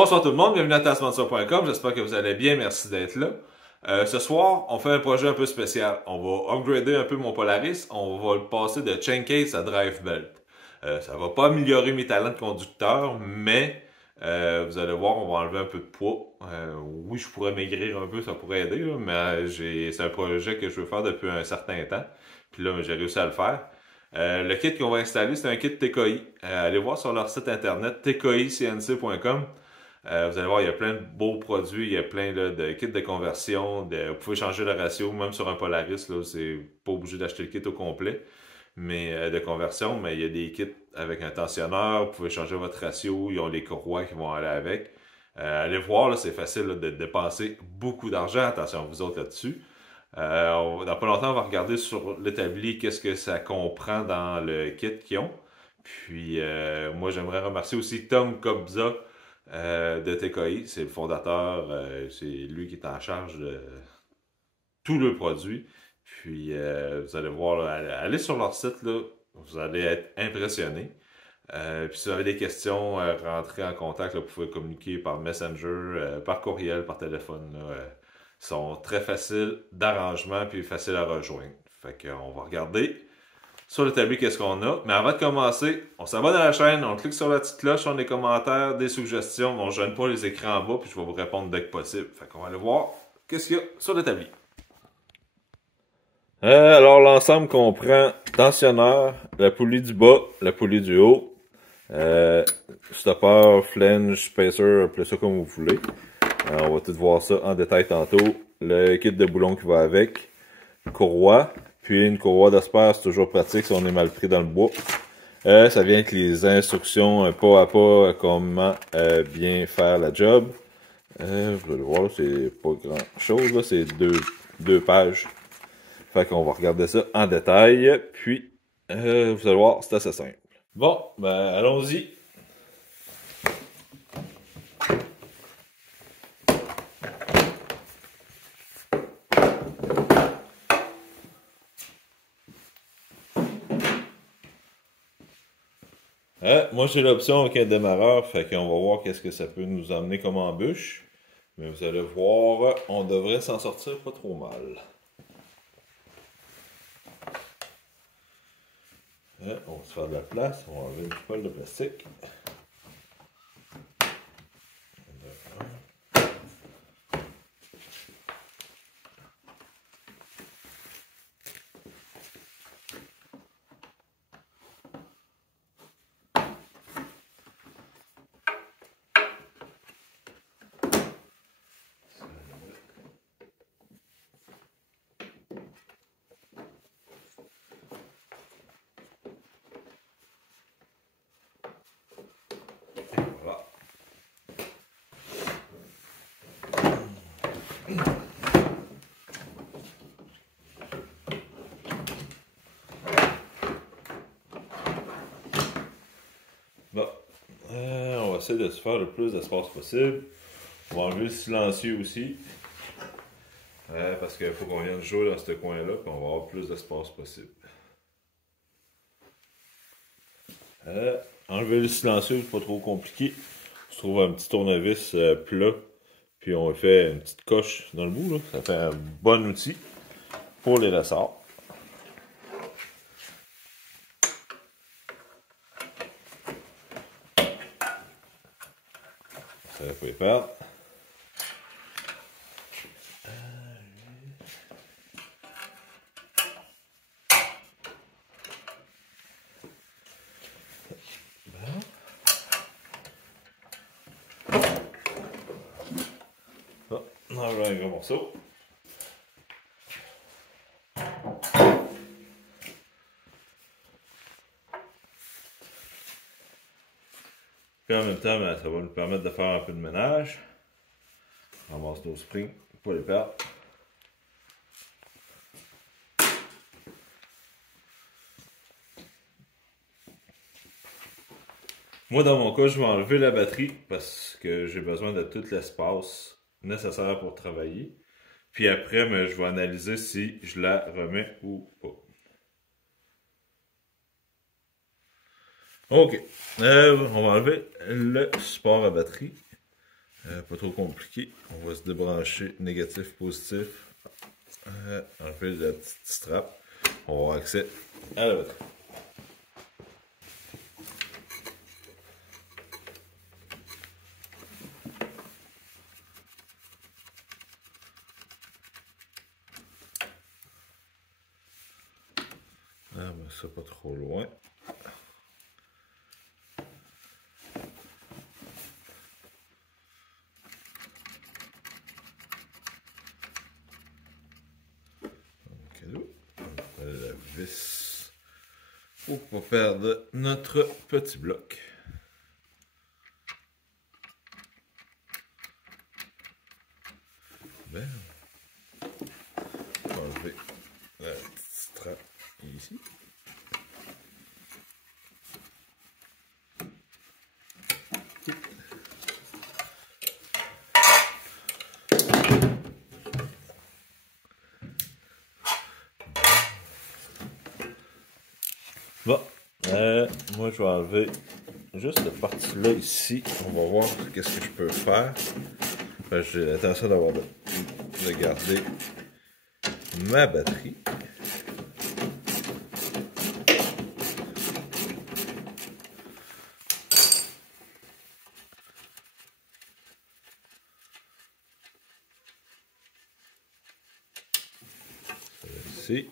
Bonsoir tout le monde, bienvenue à taskmaster.com, j'espère que vous allez bien, merci d'être là. Ce soir, on fait un projet un peu spécial. On va upgrader un peu mon Polaris, on va le passer de chain case à drive belt. Ça va pas améliorer mes talents de conducteur, mais vous allez voir, on va enlever un peu de poids. Oui, je pourrais maigrir un peu, ça pourrait aider, là, mais c'est un projet que je veux faire depuis un certain temps. Puis là, j'ai réussi à le faire. Le kit qu'on va installer, c'est un kit TKI. Allez voir sur leur site internet tkicnc.com. Vous allez voir, il y a plein de beaux produits, il y a plein là, de kits de conversion, vous pouvez changer le ratio, même sur un Polaris, là, c'est pas obligé d'acheter le kit au complet, mais de conversion, mais il y a des kits avec un tensionneur, vous pouvez changer votre ratio, ils ont les courroies qui vont aller avec. Allez voir, là, c'est facile là, de dépenser beaucoup d'argent, attention vous autres là-dessus. Dans pas longtemps, on va regarder sur l'établi qu'est-ce que ça comprend dans le kit qu'ils ont. Puis moi, j'aimerais remercier aussi Tom Kobza de TKI. C'est le fondateur, c'est lui qui est en charge de tout le produit. Puis vous allez voir, là, allez sur leur site, là, vous allez être impressionnés. Puis si vous avez des questions, rentrez en contact, là, vous pouvez communiquer par Messenger, par courriel, par téléphone. Là, ils sont très faciles d'arrangement puis faciles à rejoindre. Fait qu'on va regarder sur l'établi qu'est-ce qu'on a. Mais avant de commencer, on s'abonne à la chaîne, on clique sur la petite cloche, on a des commentaires, des suggestions. On ne gêne pas les écrans en bas puis je vais vous répondre dès que possible. Fait qu'on va aller voir qu'est-ce qu'il y a sur l'établi. Alors l'ensemble comprend tensionneur, la poulie du bas, la poulie du haut, stopper, flange, spacer, appelez ça comme vous voulez. On va tout voir ça en détail tantôt. Le kit de boulons qui va avec, courroie, puis une courroie d'asper, c'est toujours pratique si on est mal pris dans le bois. Ça vient avec les instructions pas à pas comment bien faire la job. Vous allez le voir, c'est pas grand chose, là, c'est deux pages. Fait qu'on va regarder ça en détail, puis vous allez voir, c'est assez simple. Bon, ben allons-y. Moi j'ai l'option avec un démarreur, fait qu'on va voir qu'est-ce que ça peut nous amener comme embûche. Mais vous allez voir, on devrait s'en sortir pas trop mal. On va se faire de la place, on va enlever une coupole de plastique. Voilà. Bon, on va essayer de se faire le plus d'espace possible. On va enlever le silencieux aussi. Parce qu'il faut qu'on vienne jouer dans ce coin-là, puis on va avoir plus d'espace possible. Enlever le silencieux, c'est pas trop compliqué. On se trouve un petit tournevis plat, puis on fait une petite coche dans le bout, là. Ça fait un bon outil pour les ressorts. Ça va pas y perdre. Bon, on enlève un gros morceau. Puis en même temps, ben, ça va nous permettre de faire un peu de ménage. On ramasse nos springs, pas les perdre. Moi, dans mon cas, je vais enlever la batterie parce que j'ai besoin de tout l'espace nécessaire pour travailler. Puis après, ben, je vais analyser si je la remets ou pas. Ok. On va enlever le support à batterie. Pas trop compliqué. On va se débrancher négatif, positif. Enlever la petite strap. On va avoir accès à la batterie. Ah, ben ça pas trop loin. La vis pour pas perdre notre petit bloc. Ben, on va enlever la petite strap ici. Bon, moi je vais enlever juste cette partie-là ici. On va voir qu'est-ce que je peux faire. J'ai l'intention d'avoir de garder ma batterie. Ici.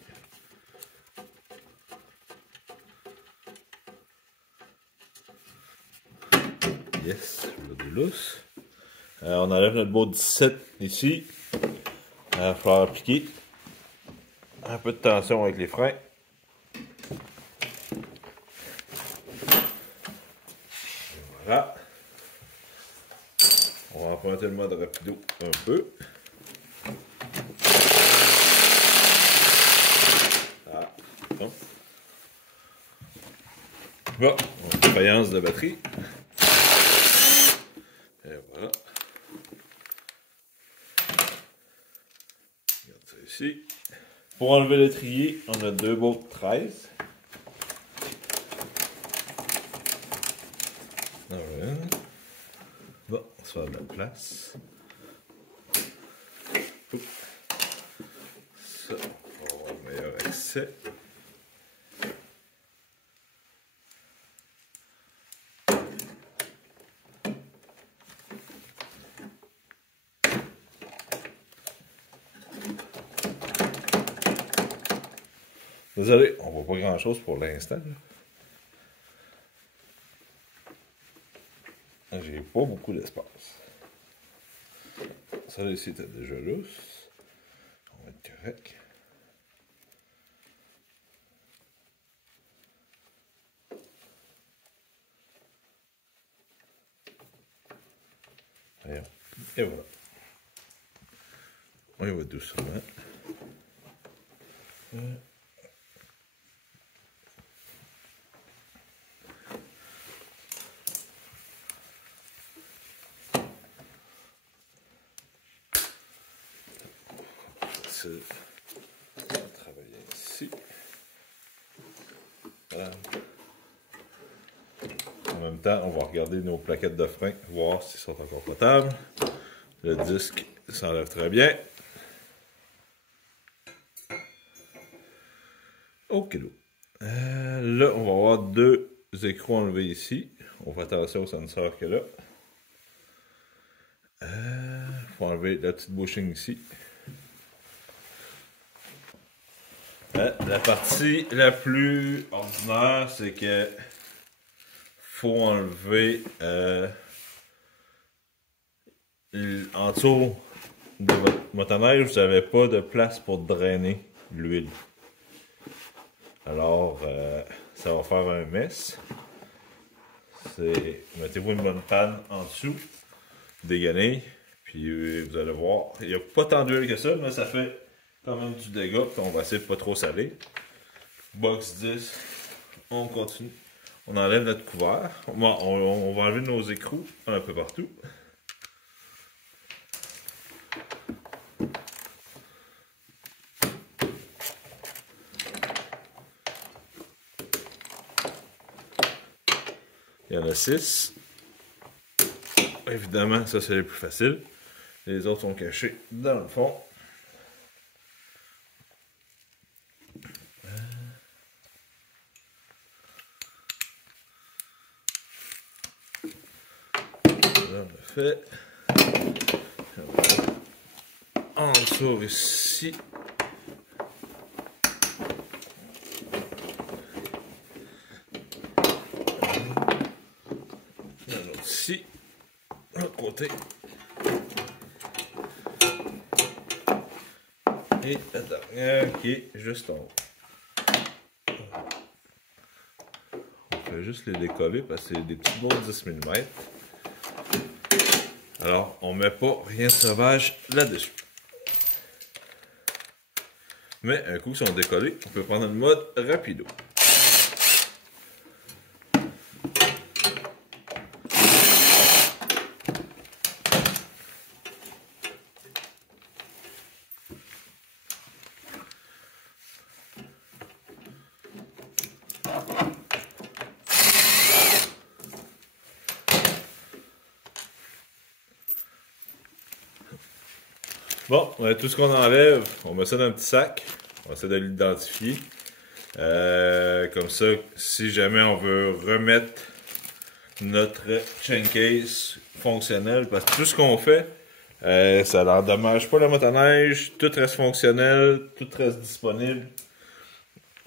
Yes, je veux du lousse. On enlève notre bout 17 ici. Il va falloir appliquer un peu de tension avec les freins. Voilà. On va emprunter le mode rapido un peu. Ah, bon. Bon, on a une faïence de batterie. Et voilà. Regarde ça ici. Pour enlever l'étrier, on a deux bolts 13. Voilà. Bon, on se fait de la place. Ça, on va avoir le meilleur accès. Désolé, on voit pas grand chose pour l'instant. J'ai pas beaucoup d'espace. Ça là ici, t'as déjà lousse. On va être correct. Et voilà. On y va doucement. On va travailler ici. Voilà. En même temps, on va regarder nos plaquettes de frein, voir s'ils sont encore potables. Le disque s'enlève très bien. Ok. Là, on va avoir deux écrous enlevés ici. On fait attention au sensor qu'il y a là. Faut enlever la petite bushing ici. La partie la plus ordinaire, c'est que faut enlever en dessous de votre motoneige, vous n'avez pas de place pour drainer l'huile. Alors, ça va faire un mess. Mettez-vous une bonne panne en dessous, dégainez, puis vous allez voir, il n'y a pas tant d'huile que ça, mais ça fait quand même du dégât, puis on va essayer de pas trop saler. Box 10, on continue. On enlève notre couvert. On va enlever nos écrous un peu partout. Il y en a 6. évidemment, ça c'est le plus facile. Les autres sont cachés dans le fond. Là, on le fait. En dessous ici. Un autre ici. De l'autre côté. Et la dernière qui est juste en haut. On fait juste les décoller parce que c'est des petits bouts de 10 mm. Alors, on met pas rien de sauvage là-dessus. Mais un coup, si on décolle, on peut prendre le mode rapido. Bon, tout ce qu'on enlève, on met ça dans un petit sac. On essaie de l'identifier. Comme ça, si jamais on veut remettre notre chain case fonctionnel, parce que tout ce qu'on fait, ça n'endommage pas la motoneige, tout reste fonctionnel, tout reste disponible.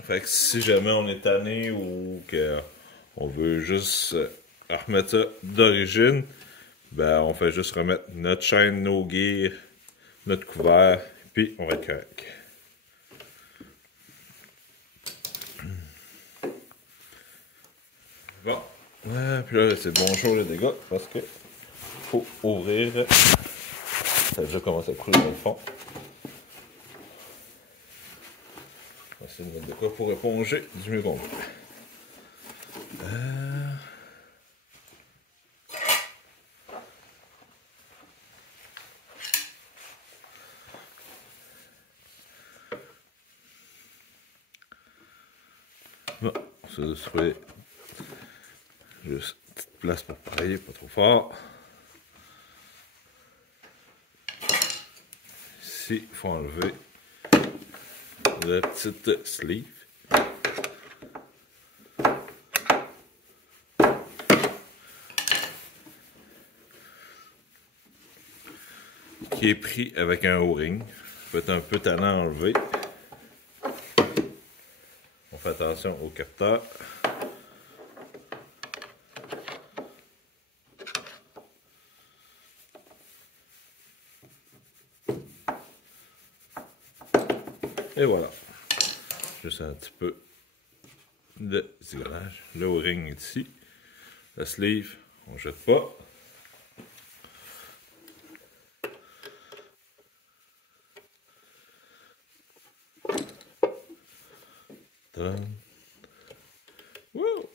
Fait que si jamais on est tanné ou qu'on veut juste remettre ça d'origine, ben on fait juste remettre notre chaîne, nos gears, notre couvert, puis on va être correct. Bon, puis là c'est bon chaud les dégâts parce que faut ouvrir. Ça a déjà commencé à couler dans le fond. On va essayer de mettre de quoi pour éponger du mieux qu'on peut. Bon, ça serait juste une petite place pour pareiller, pas trop fort. Ici, il faut enlever la petite sleeve. Qui est pris avec un O-ring. Peut être un peu tannant à enlever. On fait attention au capteur. Et voilà. Juste un petit peu de zigonnage. Le O-ring est ici. La sleeve, on ne jette pas. Wow.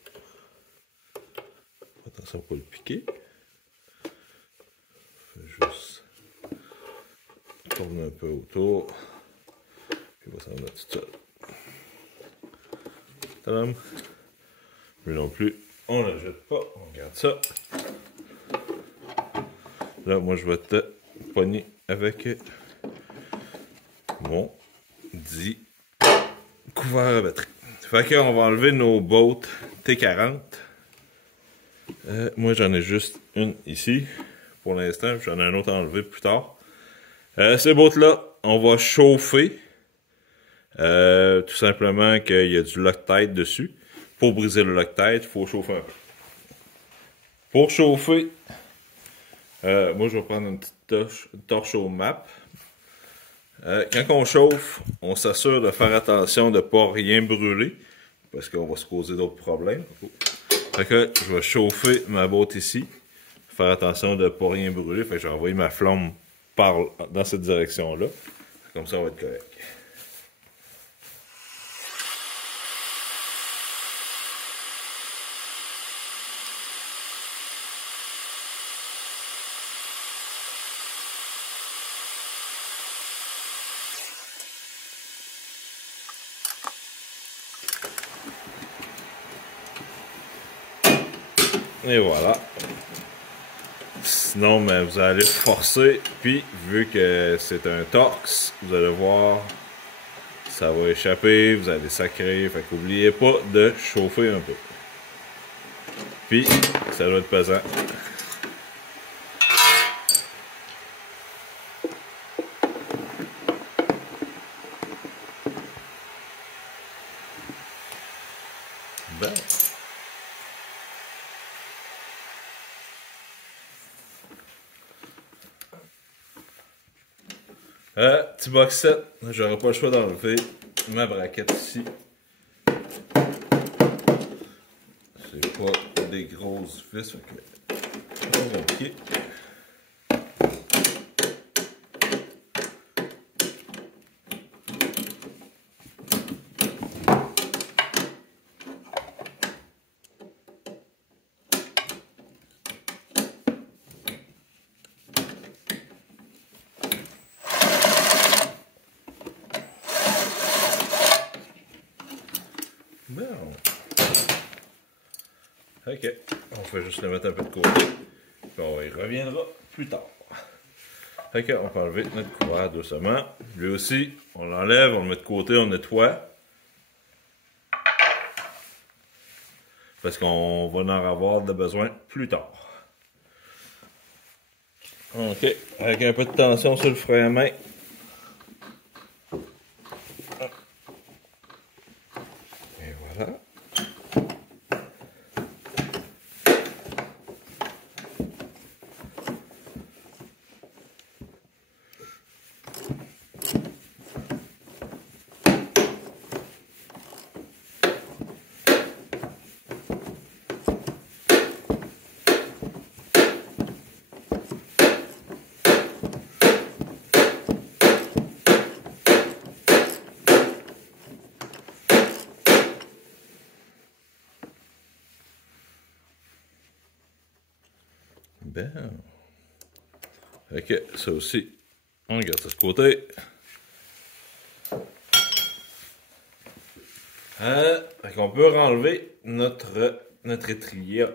Attention pour le piquer. Fait juste tourner un peu autour. Puis on va s'en mettre tout seul. Tadam. Lui non plus, on ne le jette pas. On garde ça. Là, moi, je vais te pogner avec mon dit couvert à batterie. Fait qu'on va enlever nos bottes T40. Moi, j'en ai juste une ici pour l'instant. J'en ai un autre à enlever plus tard. Ces bottes-là, on va chauffer. Tout simplement qu'il y a du Loctite dessus. Pour briser le Loctite, il faut chauffer un peu. Pour chauffer, moi, je vais prendre une petite torche au map. Quand on chauffe, on s'assure de faire attention de ne pas rien brûler, parce qu'on va se causer d'autres problèmes. Fait que je vais chauffer ma botte ici, faire attention de ne pas rien brûler. Fait que je vais envoyer ma flamme dans cette direction-là. Comme ça, on va être correct. Et voilà. Sinon, mais vous allez forcer, puis vu que c'est un Torx, vous allez voir, ça va échapper, vous allez sacrer, fait qu'oubliez pas de chauffer un peu. Puis, ça doit être pesant. Ben. Petit box set, j'aurais pas le choix d'enlever ma braquette ici. C'est pas des grosses vis, fait que on va pied. Bon. Ok, on fait juste le mettre un peu de côté, puis on y reviendra plus tard. Ok, on peut enlever notre couvert doucement. Lui aussi, on l'enlève, on le met de côté, on nettoie. Parce qu'on va en avoir de besoin plus tard. Ok, avec un peu de tension sur le frein à main. Et voilà. Ben. Ok, ça aussi, on regarde ça de côté. Fait qu'on peut renlever notre étrier.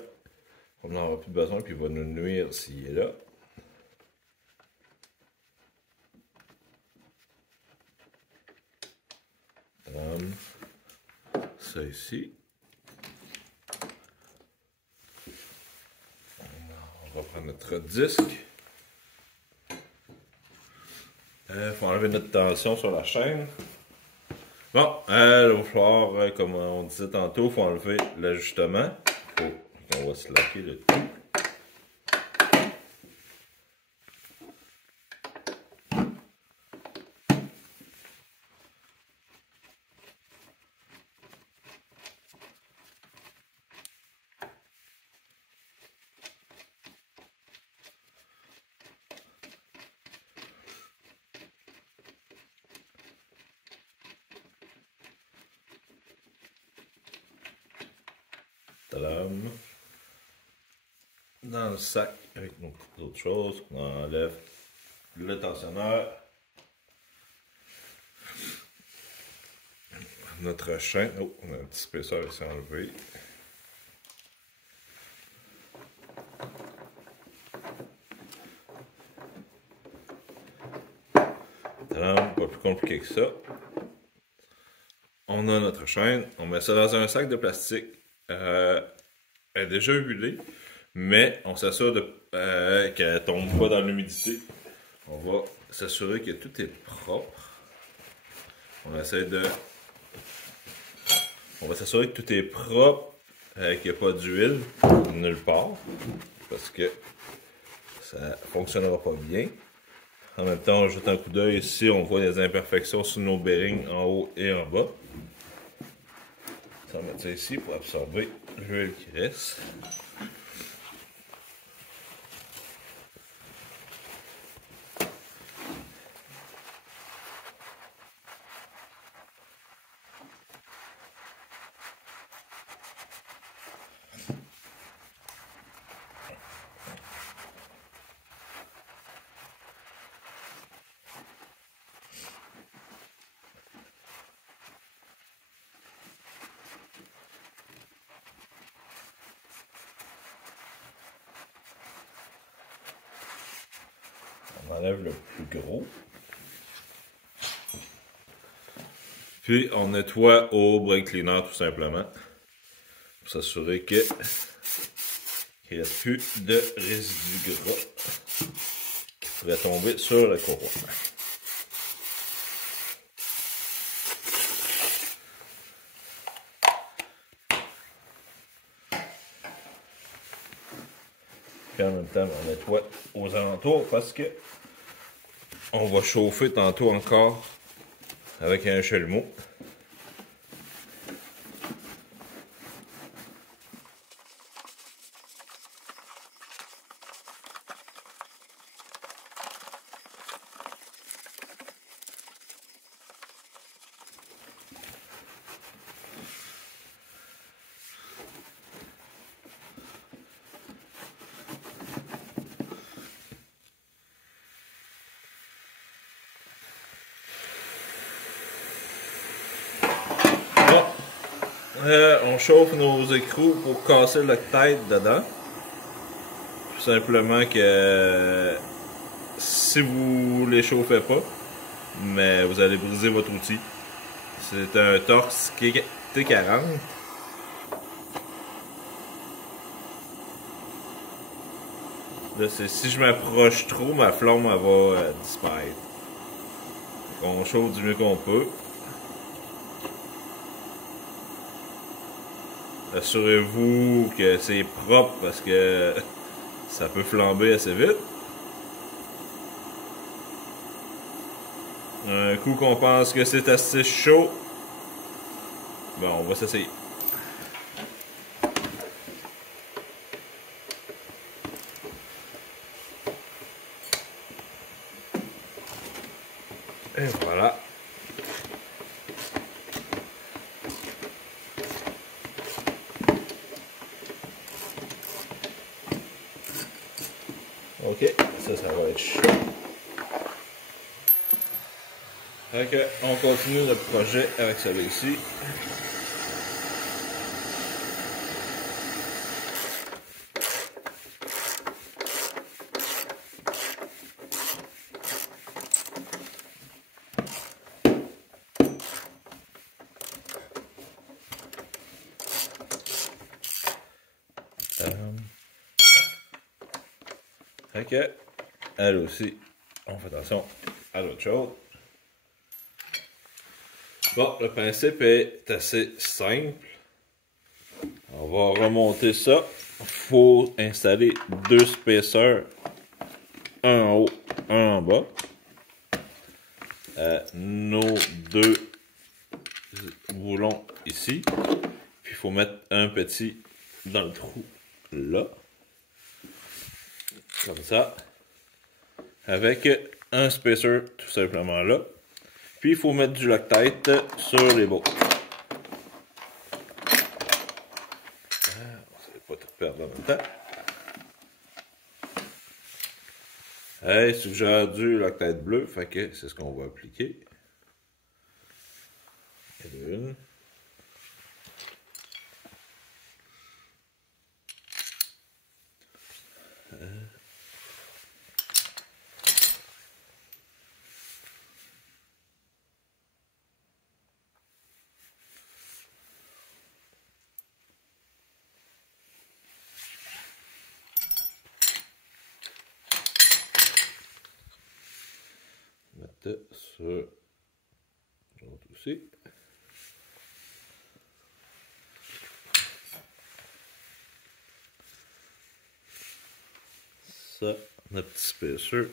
On n'en aura plus besoin, puis il va nous nuire s'il est là. Ça ici. On va prendre notre disque. Faut enlever notre tension sur la chaîne. Bon, il va falloir, comme on disait tantôt, il faut enlever l'ajustement. On va slacker le tout. Tadam. Dans le sac avec nos autres choses, on enlève le tensionneur, notre chaîne. Oh, on a un petit épaisseur ici enlevé. Tadam, pas plus compliqué que ça. On a notre chaîne, on met ça dans un sac de plastique. Elle est déjà huilée, mais on s'assure qu'elle ne tombe pas dans l'humidité. On va s'assurer que tout est propre. On essaie de... On va s'assurer que tout est propre, qu'il n'y a pas d'huile nulle part, parce que ça ne fonctionnera pas bien. En même temps, on jette un coup d'œil ici, on voit des imperfections sur nos bearings en haut et en bas. On va mettre ça ici pour absorber l'huile qui reste. enlève le plus gros. Puis on nettoie au brake cleaner tout simplement. Pour s'assurer qu'il n'y a plus de résidus gras qui pourraient tomber sur la courroie. Puis en même temps, on nettoie aux alentours parce que on va chauffer tantôt encore avec un chalumeau. On chauffe nos écrous pour casser le tête dedans. Tout simplement que si vous les chauffez pas, mais vous allez briser votre outil. C'est un Torx T40. Là, si je m'approche trop, ma flamme elle va disparaître. On chauffe du mieux qu'on peut. Assurez-vous que c'est propre parce que ça peut flamber assez vite. Un coup qu'on pense que c'est assez chaud, bon, on va s'essayer. Et voilà. Ok, ça va être chaud. Ok, on continue notre projet avec celui-ci. Ok, elle aussi, on fait attention à l'autre chose. Bon, le principe est assez simple. On va remonter ça. Il faut installer deux spacers, un en haut, un en bas. Nos deux boulons ici. Puis il faut mettre un petit dans le trou là. Comme ça. Avec un spacer tout simplement là. Puis il faut mettre du Loctite sur les bords. On ne pas tout perdre en même temps. Il suggère du Loctite bleu, fait que c'est ce qu'on va appliquer. Et une. Mettre sur l'autre aussi. Ça, notre petit spacer.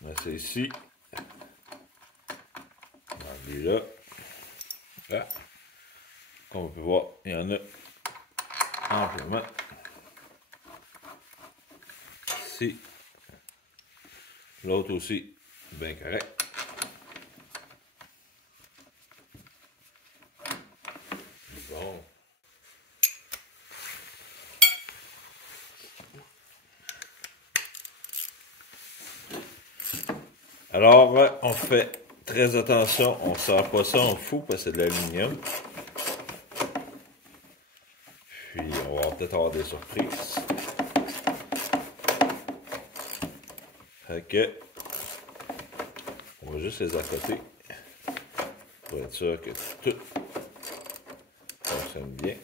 On met ça ici. On lui là. Là. Comme on peut voir, il y en a amplement. Ici. L'autre aussi, bien correct. Bon. Alors, on fait très attention, on ne sert pas ça en fou parce que c'est de l'aluminium. Puis, on va va peut-être avoir des surprises. Fait que, on va juste les accoter pour être sûr que tout fonctionne bien.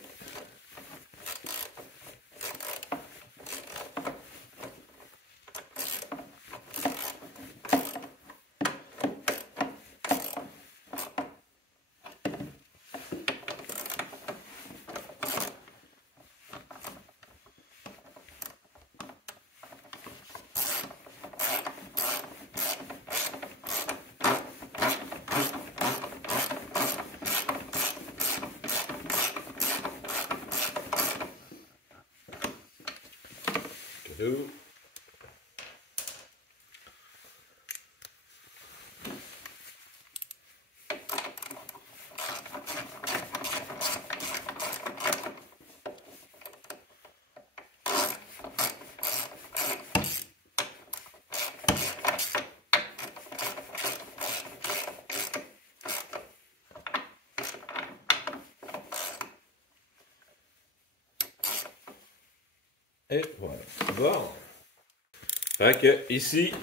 Et voilà. Bon. Fait que ici,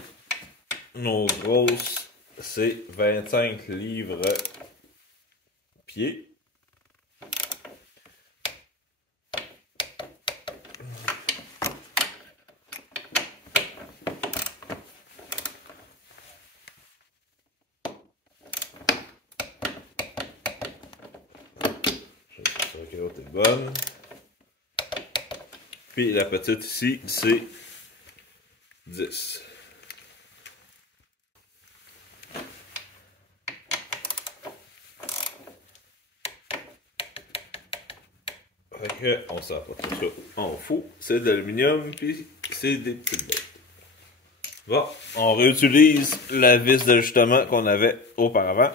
nos grosses, c'est 25 livres pieds. Je suis sûr que l'autre est bonne. Puis la petite ici, c'est 10. Fait que on sort pas tout ça en faux. C'est de l'aluminium, puis c'est des petites bottes. Bon, on réutilise la vis d'ajustement qu'on avait auparavant.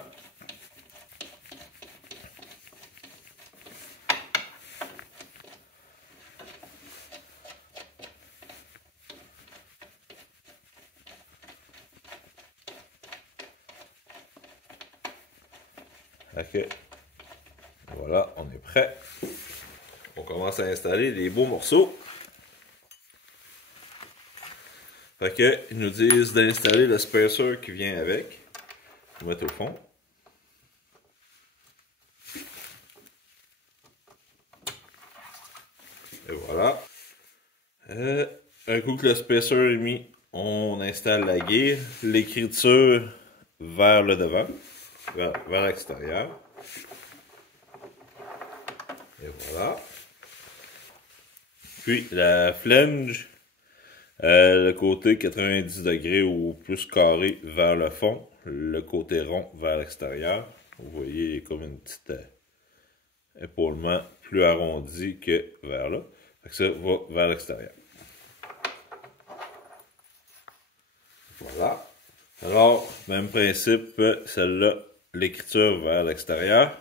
Ok. Voilà, on est prêt. On commence à installer les beaux morceaux. Fait que, ils nous disent d'installer le spacer qui vient avec. On va mettre au fond. Et voilà. Un coup que le spacer est mis, on installe la guille, l'écriture vers le devant, vers l'extérieur. Et voilà. Puis la flange, le côté 90 degrés ou plus carré vers le fond, le côté rond vers l'extérieur. Vous voyez, il y a comme une petite épaulement plus arrondi que vers là. Fait que ça va vers l'extérieur. Voilà. Alors, même principe, celle-là, l'écriture vers l'extérieur.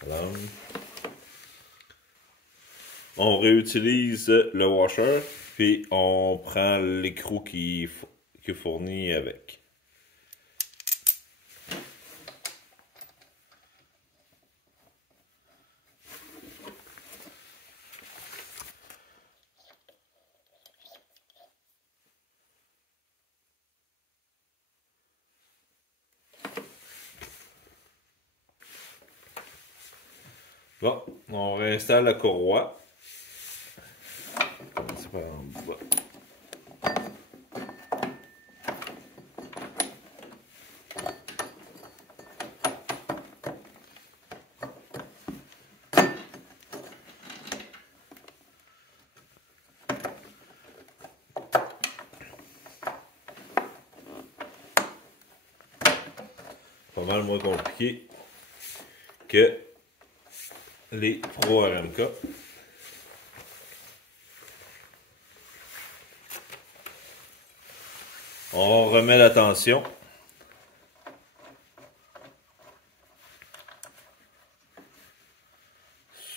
Voilà. On réutilise le washer, puis on prend l'écrou qui fournit avec. Bon, on réinstalle la courroie. C'est pas en bas. Pas mal moins compliqué que les Pro RMK. On remet la tension.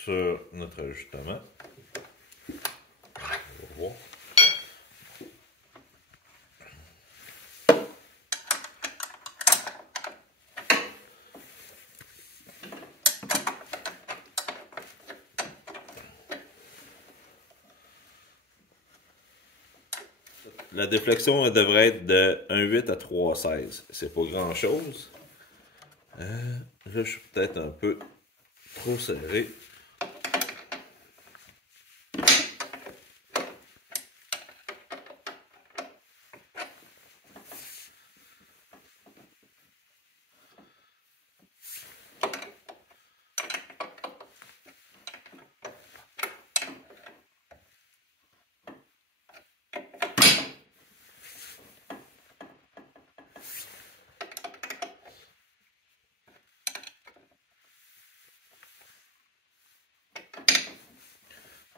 Sur notre ajustement. On va voir. la déflexion devrait être de 1,8 à 3,16. C'est pas grand chose. Là, je suis peut-être un peu trop serré.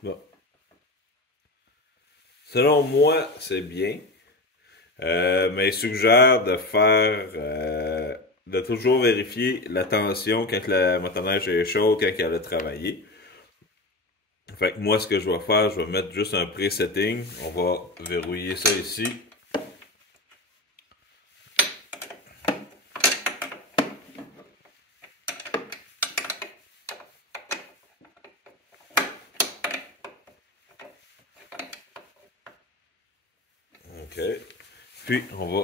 Bon. Selon moi, c'est bien. Mais il suggère de faire de toujours vérifier la tension quand la motoneige est chaude, quand elle a travaillé. Fait que moi, ce que je vais faire, je vais mettre juste un presetting. On va verrouiller ça ici. OK. Puis, on va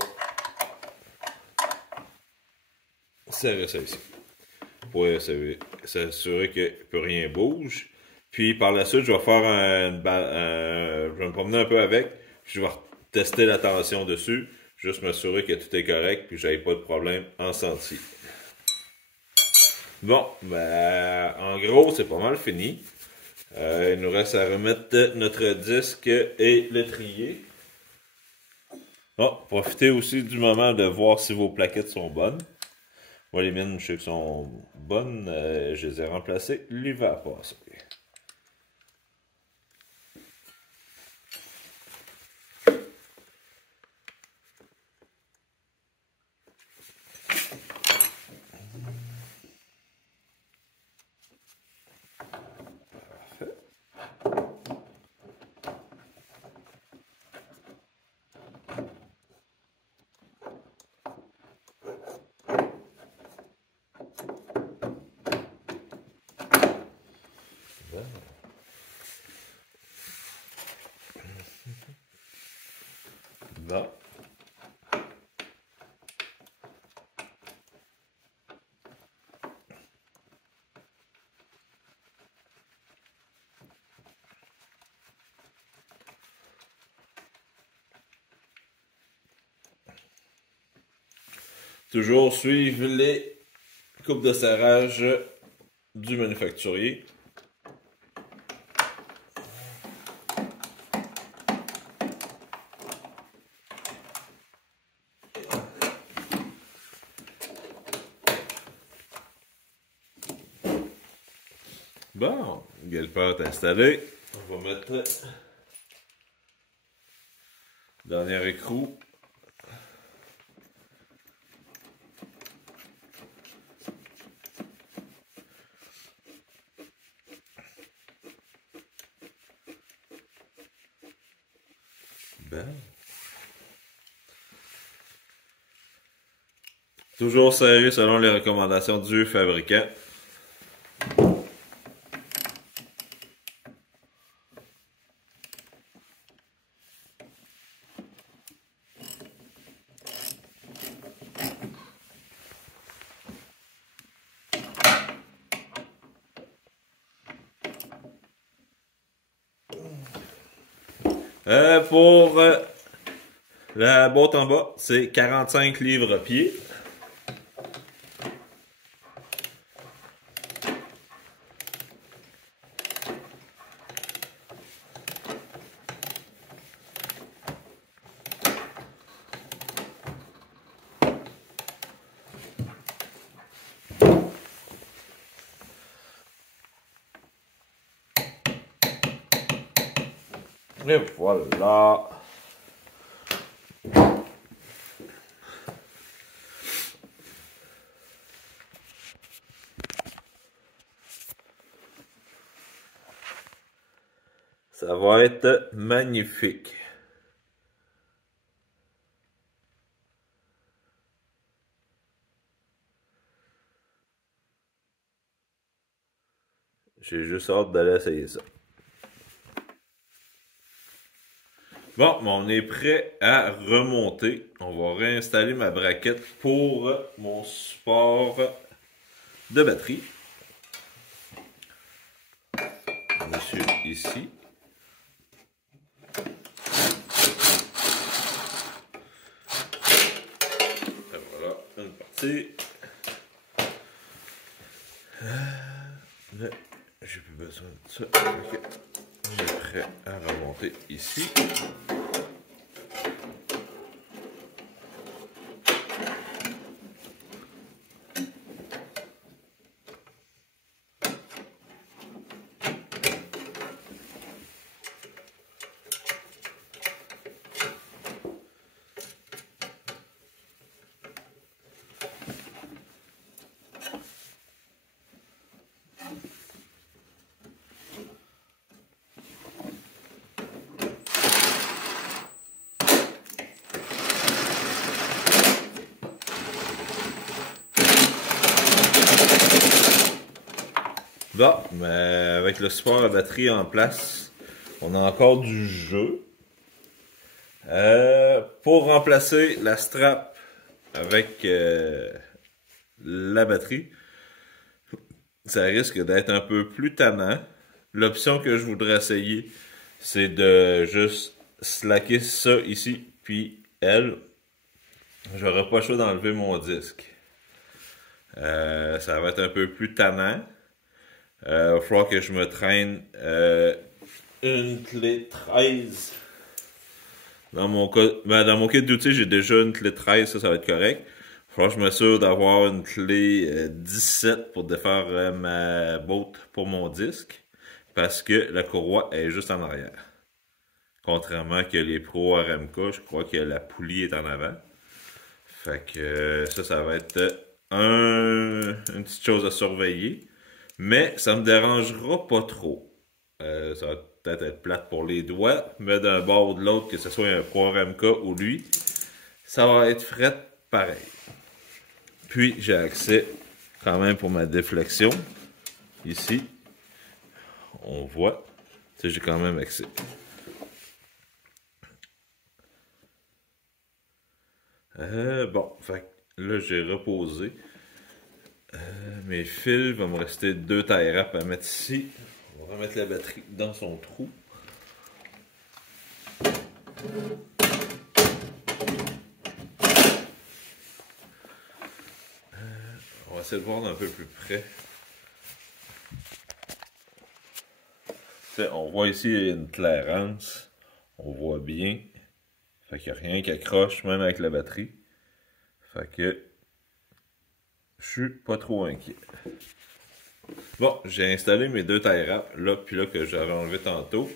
serrer ça ici. Pour s'assurer que plus rien bouge. Puis, par la suite, je vais faire je vais me promener un peu avec. Puis, je vais tester la tension dessus. Juste m'assurer que tout est correct. Puis, j'avais pas de problème en sentier. Bon, ben, en gros, c'est pas mal fini. Il nous reste à remettre notre disque et l'étrier. Bon, profitez aussi du moment de voir si vos plaquettes sont bonnes. Moi, les miennes, je sais qu'elles sont bonnes. Je les ai remplacées l'hiver passé. Bon. Toujours suivre les coupes de serrage du manufacturier. Bon, galpeur est installé. On va mettre le dernier écrou. Bon. Toujours serré selon les recommandations du fabricant. Pour la boîte en bas, c'est 45 livres pied. Et voilà. Ça va être magnifique. J'ai juste hâte d'aller essayer ça. Bon, on est prêt à remonter. On va réinstaller ma braquette pour mon support de batterie. Monsieur ici. Et voilà, une partie. Là, j'ai plus besoin de ça. Okay. On est prêt à remonter ici. Bon, mais avec le support à batterie en place, on a encore du jeu. Pour remplacer la strap avec la batterie, ça risque d'être un peu plus tannant. L'option que je voudrais essayer, c'est de juste slacker ça ici, puis elle, j'aurai pas le choix d'enlever mon disque. Ça va être un peu plus tannant. Il va falloir que je me traîne une clé 13. Dans mon kit d'outils, j'ai déjà une clé 13, ça va être correct. Il va falloir que je m'assure d'avoir une clé 17 pour défaire ma botte pour mon disque. Parce que la courroie est juste en arrière. Contrairement que les Pro RMK, je crois que la poulie est en avant. Fait que ça va être une petite chose à surveiller. Mais ça me dérangera pas trop. Ça va peut-être être plate pour les doigts, mais d'un bord ou de l'autre, que ce soit un Pro RMK ou lui, ça va être fret pareil. Puis j'ai accès quand même pour ma déflexion. Ici, on voit, j'ai quand même accès. Bon, fait là j'ai reposé. Mes fils, il va me rester 2 tie wraps à mettre ici. On va remettre la batterie dans son trou. On va essayer de voir d'un peu plus près. On voit ici une clairance. On voit bien. Fait qu'il n'y a rien qui accroche, même avec la batterie. Fait que je suis pas trop inquiet. Bon, j'ai installé mes 2 tie wraps, là puis là que j'avais enlevé tantôt.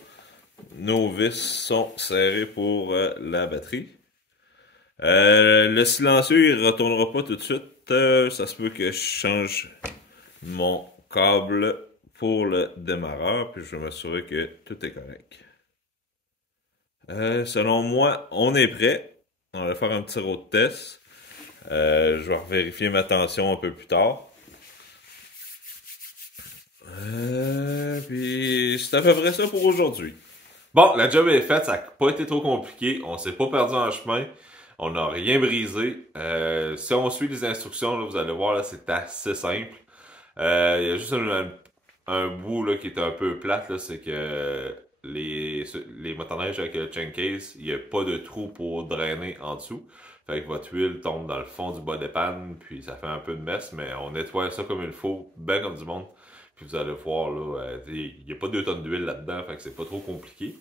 Nos vis sont serrées pour la batterie. Le silencieux, il ne retournera pas tout de suite. Ça se peut que je change mon câble pour le démarreur, puis je vais m'assurer que tout est correct. Selon moi, on est prêt. On va faire un petit road test. Je vais vérifier ma tension un peu plus tard. Puis c'est à peu près ça pour aujourd'hui. Bon, la job est faite, ça n'a pas été trop compliqué. On s'est pas perdu en chemin. On n'a rien brisé. Si on suit les instructions, là, vous allez voir, là, c'est assez simple. Il y a juste un bout là, qui est un peu plate, c'est que les motoneiges avec le chain case, il n'y a pas de trou pour drainer en dessous. Fait que votre huile tombe dans le fond du bas des pannes, puis ça fait un peu de mess, mais on nettoie ça comme il faut, bien comme du monde. Puis vous allez voir, là, il n'y a pas 2 tonnes d'huile là-dedans, fait que c'est pas trop compliqué.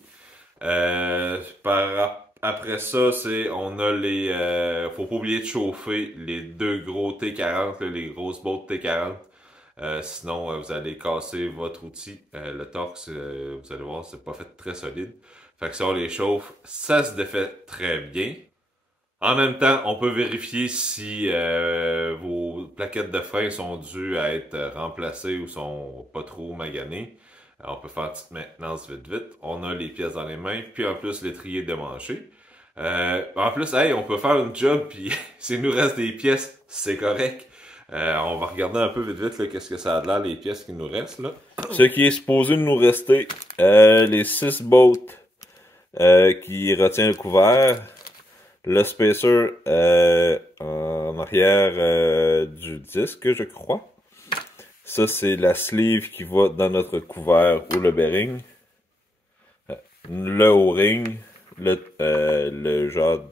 Après ça, on a faut pas oublier de chauffer les 2 gros T40, là, les grosses bottes T40. Sinon, vous allez casser votre outil. Le Torx, vous allez voir, c'est pas fait très solide. Fait que si on les chauffe, ça se défait très bien. En même temps, on peut vérifier si vos plaquettes de frein sont dues à être remplacées ou sont pas trop maganées. On peut faire une petite maintenance vite. On a les pièces dans les mains, puis en plus l'étrier démanché. En plus, hey, on peut faire une job, puis s'il nous reste des pièces, c'est correct. On va regarder un peu vite qu'est-ce que ça a de l'air, les pièces qui nous restent là. Ce qui est supposé nous rester, les 6 bottes qui retient le couvert. Le spacer en arrière du disque, je crois. Ça, c'est la sleeve qui va dans notre couvert ou le bearing. Le O-ring, le genre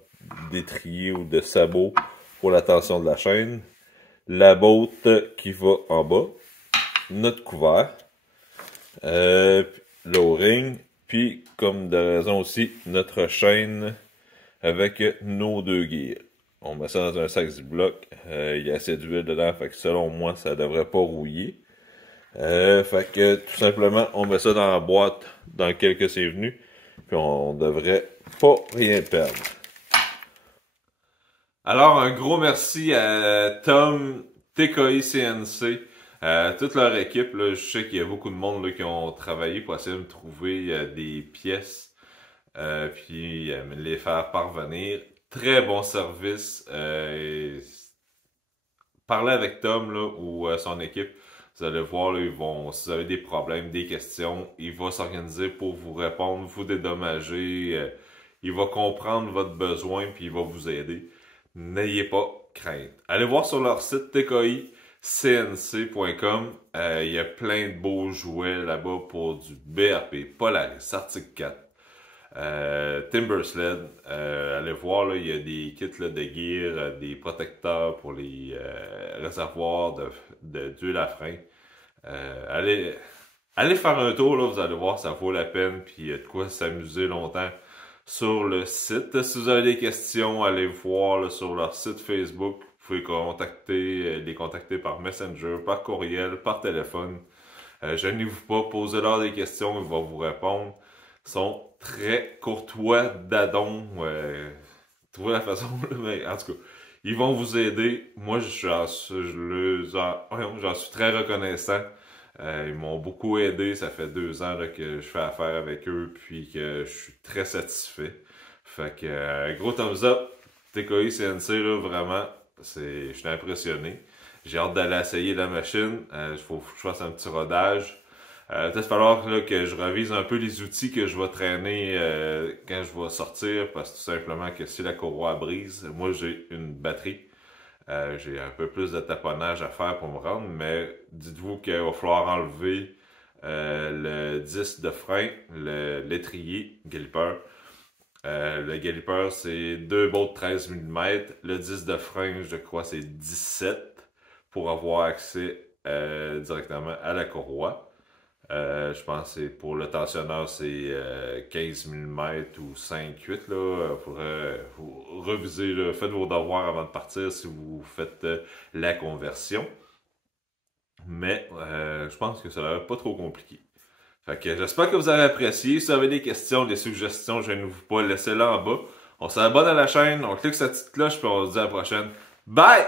d'étrier ou de sabot pour la tension de la chaîne. La botte qui va en bas. Notre couvert. Le O-ring. Puis, comme de raison aussi, notre chaîne avec nos deux gears. On met ça dans un sac Ziploc. Il y a assez d'huile dedans, fait que selon moi, ça devrait pas rouiller. Fait que tout simplement, on met ça dans la boîte dans laquelle c'est venu. Puis on devrait pas rien perdre. Alors, un gros merci à Tom, TKI CNC, toute leur équipe. Là, je sais qu'il y a beaucoup de monde là, qui ont travaillé pour essayer de me trouver des pièces, puis me les faire parvenir. Très bon service. Parlez avec Tom là, ou son équipe. Vous allez voir, là, si vous avez des problèmes, des questions, il va s'organiser pour vous répondre, vous dédommager. Il va comprendre votre besoin puis il va vous aider. N'ayez pas crainte. Allez voir sur leur site tki-cnc.com. Il y a plein de beaux jouets là-bas pour du BRP, Polaris, Arctic 4, Timber Sled. Allez voir, là, il y a des kits là, de gear, des protecteurs pour les réservoirs d'huile à frein. Allez faire un tour, là, vous allez voir, ça vaut la peine, puis il y a de quoi s'amuser longtemps sur le site. Si vous avez des questions, allez voir là, sur leur site Facebook. Vous pouvez les contacter par Messenger, par courriel, par téléphone. Gênez-vous pas, posez-leur des questions, ils vont vous répondre. Ils sont très courtois d'adon. Trouvez la façon, mais en tout cas, ils vont vous aider. Moi, j'en suis très reconnaissant. Ils m'ont beaucoup aidé. Ça fait 2 ans là, que je fais affaire avec eux, puis que je suis très satisfait. Fait que gros thumbs up, TKI CNC là, vraiment, je suis impressionné. J'ai hâte d'aller essayer la machine. Il faut que je fasse un petit rodage. Peut-être falloir là, que je revise un peu les outils que je vais traîner quand je vais sortir, parce que tout simplement que si la courroie brise, moi j'ai une batterie. J'ai un peu plus de taponnage à faire pour me rendre, mais dites-vous qu'il va falloir enlever le disque de frein, l'étrier, galipeur. Le galipeur, c'est 2 bolts de 13 mm. Le disque de frein, je crois, c'est 17 pour avoir accès directement à la courroie. Je pense que pour le tensionneur, c'est 15 mm ou 5,8 là. Faudrait vous reviser, là. Faites vos devoirs avant de partir si vous faites la conversion. Mais je pense que ça n'a pas trop compliqué. Fait que j'espère que vous avez apprécié. Si vous avez des questions, des suggestions, gênez-vous pas, laissez-les en bas. On s'abonne à la chaîne, on clique sur la petite cloche, puis on se dit à la prochaine. Bye!